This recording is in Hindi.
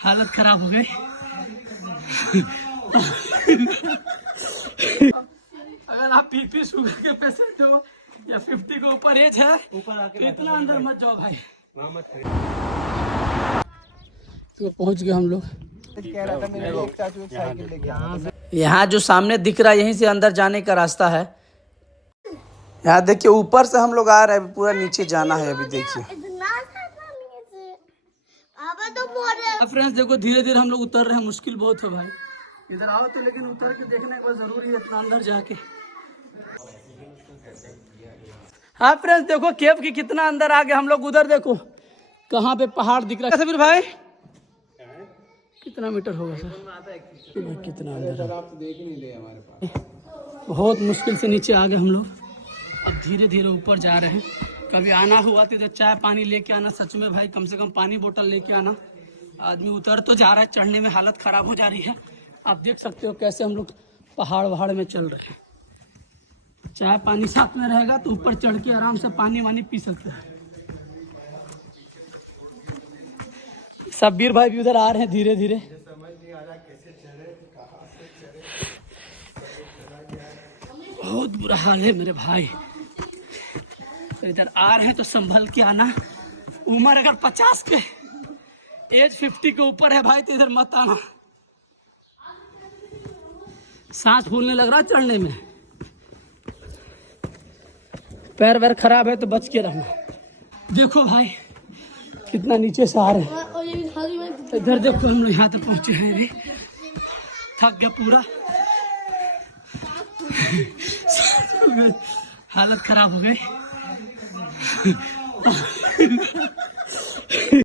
हालत खराब हो गई। अगर आप बीपी शुगर के पेशेंट हो या 50 के ऊपर एज है तो इतना अंदर मत जाओ भाई। तो पहुंच गए हम लोग। यहाँ जो सामने दिख रहा है यहीं से अंदर जाने का रास्ता है। यहाँ देखिए ऊपर से हम लोग आ रहे हैं, पूरा नीचे जाना है। अभी देखिए फ्रेंड्स, देखो धीरे धीरे हम लोग उतर रहे हैं। मुश्किल बहुत है भाई, इधर आओ तो लेकिन उतर के देखना एक बार जरूरी है इतना अंदर जाके। हाँ फ्रेंड्स, देखो केव की कितना अंदर आ गए हम लोग। उधर देखो कहाँ पे पहाड़ दिख रहा है। सबीर भाई कितना मीटर होगा सर? कितना अंदर है? आप तो देख नहीं ले हमारे पास। बहुत मुश्किल से नीचे आ गए हम लोग। अब धीरे धीरे ऊपर जा रहे हैं। कभी आना हुआ तो इधर चाय पानी लेके आना। सच में भाई कम से कम पानी बोतल लेके आना। आदमी उतर तो जा रहा है, चढ़ने में हालत खराब हो जा रही है। आप देख सकते हो कैसे हम लोग पहाड़ वहाड़ में चल रहे हैं। चाय पानी साथ में रहेगा तो ऊपर चढ़ के आराम से पानी वानी पी सकते हैं। सबीर भाई भी उधर आ रहे हैं धीरे धीरे। बहुत बुरा हाल है मेरे भाई। तो इधर आ रहे हैं तो संभल के आना। उम्र अगर 50 पे, एज 50 के ऊपर है भाई तो इधर मत आना। सांस फूलने लग रहा है चढ़ने में। पैर वैर खराब है तो बच के रहना। देखो भाई कितना नीचे से आ रहे हैं। इधर देखो हम लोग यहाँ तक पहुंचे हैं। अभी थक गया पूरा। हालत खराब हो गई।